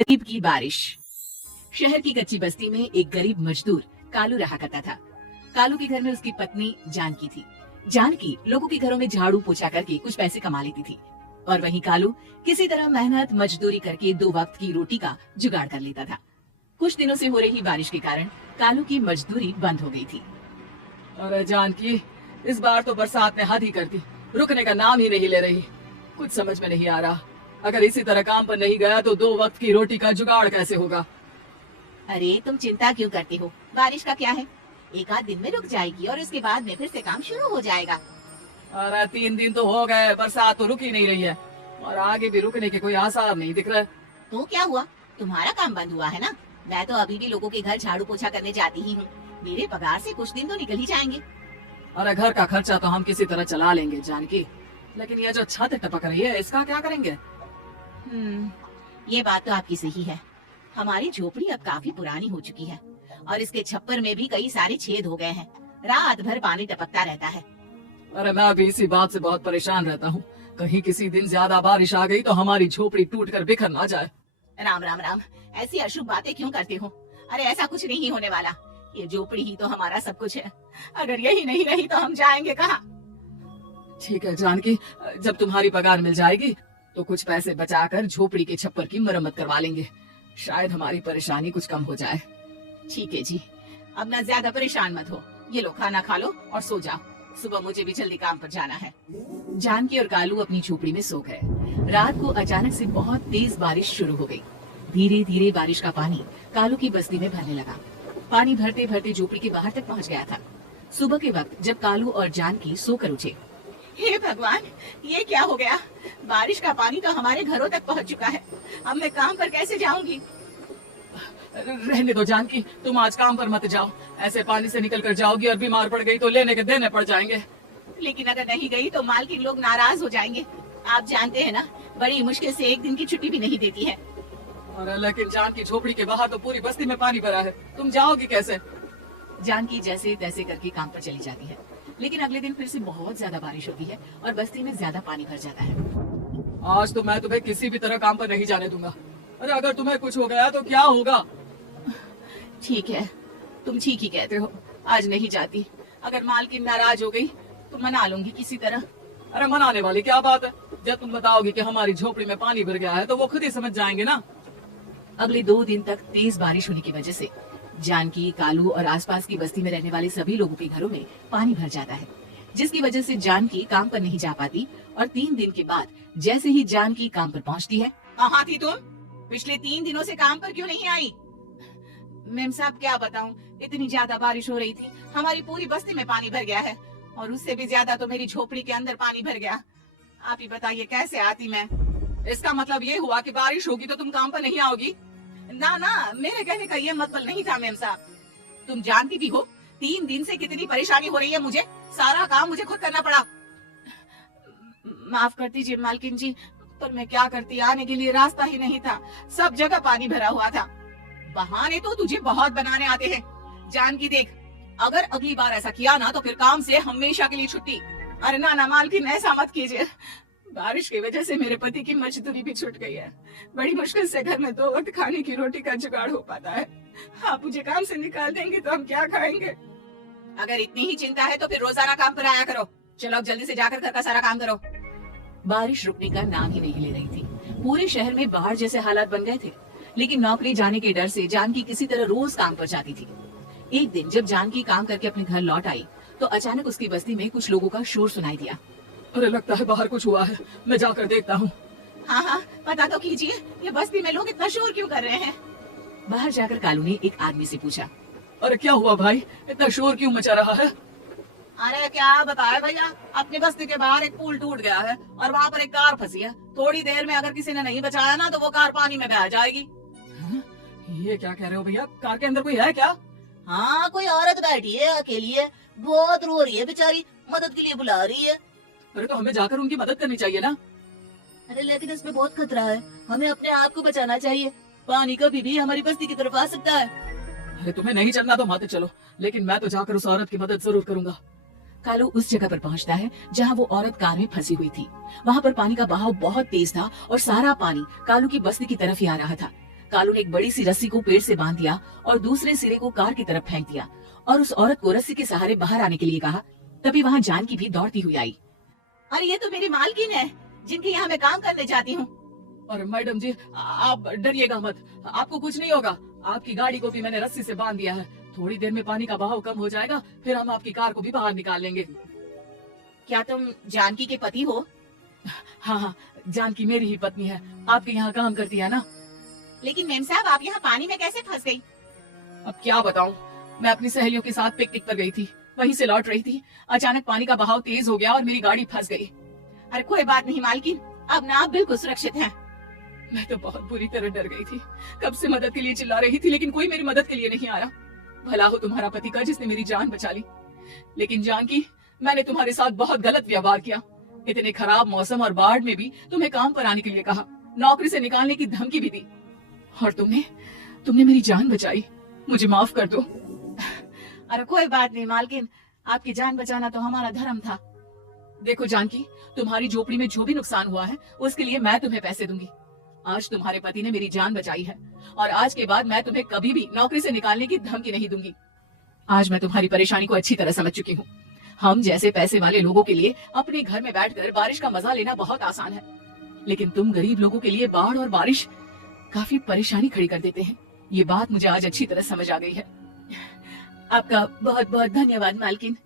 गरीब की बारिश। शहर की कच्ची बस्ती में एक गरीब मजदूर कालू रहा करता था। कालू के घर में उसकी पत्नी जानकी थी। जानकी लोगों के घरों में झाड़ू पोछा करके कुछ पैसे कमा लेती थी और वहीं कालू किसी तरह मेहनत मजदूरी करके 2 वक्त की रोटी का जुगाड़ कर लेता था। कुछ दिनों से हो रही बारिश के कारण कालू की मजदूरी बंद हो गई थी। अरे जानकी, इस बार तो बरसात ने हद ही कर दी, रुकने का नाम ही नहीं ले रही। कुछ समझ में नहीं आ रहा, अगर इसी तरह काम पर नहीं गया तो 2 वक्त की रोटी का जुगाड़ कैसे होगा। अरे तुम चिंता क्यों करते हो, बारिश का क्या है, एक आध दिन में रुक जाएगी और उसके बाद में फिर से काम शुरू हो जाएगा। अरे 3 दिन तो हो गए, बरसात तो रुक ही नहीं रही है और आगे भी रुकने के कोई आसार नहीं दिख रहे। तो क्या हुआ, तुम्हारा काम बंद हुआ है ना। मैं तो अभी भी लोगों के घर झाड़ू पोछा करने जाती ही हूँ। मेरे पगार से कुछ दिन तो निकल ही जाएंगे। अरे घर का खर्चा तो हम किसी तरह चला लेंगे जानकी, लेकिन ये जो छत टपक रही है इसका क्या करेंगे। ये बात तो आपकी सही है। हमारी झोपड़ी अब काफी पुरानी हो चुकी है और इसके छप्पर में भी कई सारे छेद हो गए हैं। रात भर पानी टपकता रहता है। अरे मैं भी इसी बात से बहुत परेशान रहता हूँ, कहीं किसी दिन ज्यादा बारिश आ गई तो हमारी झोपड़ी टूट कर बिखर ना जाए। राम राम राम, ऐसी अशुभ बातें क्यों करते हो। अरे ऐसा कुछ नहीं होने वाला, ये झोपड़ी ही तो हमारा सब कुछ है। अगर यही नहीं रही तो हम जाएंगे कहाँ। ठीक है जानकी, जब तुम्हारी पगार मिल जाएगी तो कुछ पैसे बचाकर झोपड़ी के छप्पर की मरम्मत करवा लेंगे, शायद हमारी परेशानी कुछ कम हो जाए। ठीक है जी, अब ना ज्यादा परेशान मत हो। ये लो खाना खा लो और सो जाओ, सुबह मुझे भी जल्दी काम पर जाना है। जानकी और कालू अपनी झोपड़ी में सो गए। रात को अचानक से बहुत तेज बारिश शुरू हो गई। धीरे धीरे बारिश का पानी कालू की बस्ती में भरने लगा। पानी भरते भरते झोपड़ी के बाहर तक पहुंच गया था। सुबह के वक्त जब कालू और जानकी सोकर उठे, हे भगवान, ये क्या हो गया। बारिश का पानी तो हमारे घरों तक पहुंच चुका है। अब मैं काम पर कैसे जाऊंगी। रहने दो जानकी, तुम आज काम पर मत जाओ। ऐसे पानी से निकल कर जाओगी और बीमार पड़ गई तो लेने के देने पड़ जाएंगे। लेकिन अगर नहीं गई तो मालकिन लोग नाराज हो जाएंगे। आप जानते हैं ना, बड़ी मुश्किल से 1 दिन की छुट्टी भी नहीं देती है। अरे लेकिन जानकी, झोपड़ी के बाहर तो पूरी बस्ती में पानी भरा है, तुम जाओगी कैसे। जानकी जैसे तैसे करके काम पर चली जाती है, लेकिन अगले दिन फिर से बहुत ज्यादा बारिश होती है और बस्ती में ज्यादा पानी भर जाता है। आज तो मैं तुम्हें किसी भी तरह काम पर नहीं जाने दूंगा। अरे अगर तुम्हें कुछ हो गया तो क्या होगा। ठीक है, तुम ठीक ही कहते हो, आज नहीं जाती। अगर मालकिन नाराज हो गई तो मना लूंगी किसी तरह। अरे मनाने वाली क्या बात है, जब तुम बताओगी कि हमारी झोपड़ी में पानी भर गया है तो वो खुद ही समझ जाएंगे ना। अगले 2 दिन तक तेज बारिश होने की वजह से जानकी, कालू और आसपास की बस्ती में रहने वाले सभी लोगों के घरों में पानी भर जाता है, जिसकी वजह से जानकी काम पर नहीं जा पाती। और 3 दिन के बाद जैसे ही जानकी काम पर पहुंचती है, कहाँ थी तुम, पिछले 3 दिनों से काम पर क्यों नहीं आई। मैम साहब क्या बताऊं, इतनी ज्यादा बारिश हो रही थी, हमारी पूरी बस्ती में पानी भर गया है और उससे भी ज्यादा तो मेरी झोपड़ी के अंदर पानी भर गया। आप ही बताइए कैसे आती मैं। इसका मतलब ये हुआ कि बारिश होगी तो तुम काम पर नहीं आओगी। ना ना, मेरे कहने का ये मतलब नहीं था मैम साहब। तुम जानती भी हो 3 दिन से कितनी परेशानी हो रही है मुझे, सारा काम मुझे खुद करना पड़ा। माफ कर दीजिए मालकिन जी, पर मैं क्या करती, आने के लिए रास्ता ही नहीं था, सब जगह पानी भरा हुआ था। बहाने तो तुझे बहुत बनाने आते हैं। जानकी देख, अगर अगली बार ऐसा किया ना तो फिर काम से हमेशा के लिए छुट्टी। अरे ना ना मालकिन, ऐसा मत कीजिए। बारिश की वजह से मेरे पति की मजदूरी भी छूट गई है। बड़ी मुश्किल से घर में 2 वक्त खाने की रोटी का जुगाड़ हो पाता है। आप मुझे काम से निकाल देंगे तो हम क्या खाएंगे। अगर इतनी ही चिंता है तो फिर रोजाना काम पर आया करो। चलो अब जल्दी से जाकर घर का सारा काम करो। बारिश रुकने का नाम ही नहीं ले रही थी। पूरे शहर में बाढ़ जैसे हालात बन गए थे, लेकिन नौकरी जाने के डर से जानकी किसी तरह रोज काम पर जाती थी। एक दिन जब जानकी काम करके अपने घर लौट आई तो अचानक उसकी बस्ती में कुछ लोगों का शोर सुनाई दिया। अरे लगता है बाहर कुछ हुआ है, मैं जाकर देखता हूँ। हाँ हाँ, पता तो कीजिए, ये बस्ती में लोग इतना शोर क्यों कर रहे हैं। बाहर जाकर कालू ने एक आदमी से पूछा, अरे क्या हुआ भाई, इतना शोर क्यों मचा रहा है। अरे क्या बताए भैया, अपनी बस्ती के बाहर एक पुल टूट गया है और वहाँ पर एक कार फंसी है। थोड़ी देर में अगर किसी ने नहीं बचाया ना तो वो कार पानी में बह जाएगी। ये क्या कह रहे हो भैया, कार के अंदर कोई है क्या। हाँ, कोई औरत बैठी है, अकेली है, बहुत रो रही है बेचारी, मदद के लिए बुला रही है। अरे तो हमें जाकर उनकी मदद करनी चाहिए ना। अरे लेकिन इसमें बहुत खतरा है, हमें अपने आप को बचाना चाहिए। पानी कभी भी हमारी बस्ती की तरफ आ सकता है। अरे तुम्हें नहीं चलना तो मत चलो, लेकिन मैं तो जाकर उस औरत की मदद जरूर करूंगा। कालू उस जगह पर पहुंचता है जहां वो औरत कार में फंसी हुई थी। वहां पर पानी का बहाव बहुत तेज था और सारा पानी कालू की बस्ती की तरफ ही आ रहा था। कालू ने एक बड़ी सी रस्सी को पेड़ से बांध दिया और दूसरे सिरे को कार की तरफ फेंक दिया और उस औरत को रस्सी के सहारे बाहर आने के लिए कहा। तभी वहाँ जानकी भी दौड़ती हुई आई। अरे ये तो मेरी मालकिन है, जिनके यहाँ मैं काम करने जाती हूँ। और मैडम जी, आप डरिएगा मत, आपको कुछ नहीं होगा। आपकी गाड़ी को भी मैंने रस्सी से बांध दिया है। थोड़ी देर में पानी का बहाव कम हो जाएगा, फिर हम आपकी कार को भी बाहर निकाल लेंगे। क्या तुम जानकी के पति हो? हाँ हाँ, जानकी मेरी ही पत्नी है, आपके यहाँ काम करती है ना। लेकिन मेम साहब, आप यहाँ पानी में कैसे फंस गई? अब क्या बताऊं, मैं अपनी सहेलियों के साथ पिकनिक पर गई थी, वहीं से लौट रही थी। अचानक पानी का बहाव तेज हो गया और मेरी गाड़ी फंस गई। अरे कोई बात नहीं मालकिन, अब ना आप बिल्कुल सुरक्षित हैं। मैं तो बहुत बुरी तरह डर गई थी। कब से मदद के लिए चिल्ला रही थी, लेकिन कोई मेरी मदद के लिए नहीं आया। भला हो तुम्हारा पति का, जिसने मेरी जान बचा ली। लेकिन जानकी, मैंने तुम्हारे साथ बहुत गलत व्यवहार किया। इतने खराब मौसम और बाढ़ में भी तुम्हें काम पर आने के लिए कहा, नौकरी से निकालने की धमकी भी दी, और तुमने मेरी जान बचाई। मुझे माफ कर दो। अरे कोई बात नहीं मालकिन, आपकी जान बचाना तो हमारा धर्म था। देखो जानकी, तुम्हारी झोपड़ी में जो भी नुकसान हुआ है उसके लिए मैं तुम्हें पैसे दूंगी। आज तुम्हारे पति ने मेरी जान बचाई है और आज के बाद मैं तुम्हें कभी भी नौकरी से निकालने की धमकी नहीं दूंगी। आज मैं तुम्हारी परेशानी को अच्छी तरह समझ चुकी हूँ। हम जैसे पैसे वाले लोगों के लिए अपने घर में बैठकर बारिश का मजा लेना बहुत आसान है, लेकिन तुम गरीब लोगों के लिए बाढ़ और बारिश काफी परेशानी खड़ी कर देते हैं। ये बात मुझे आज अच्छी तरह समझ आ गई है। आपका बहुत बहुत धन्यवाद मालकिन।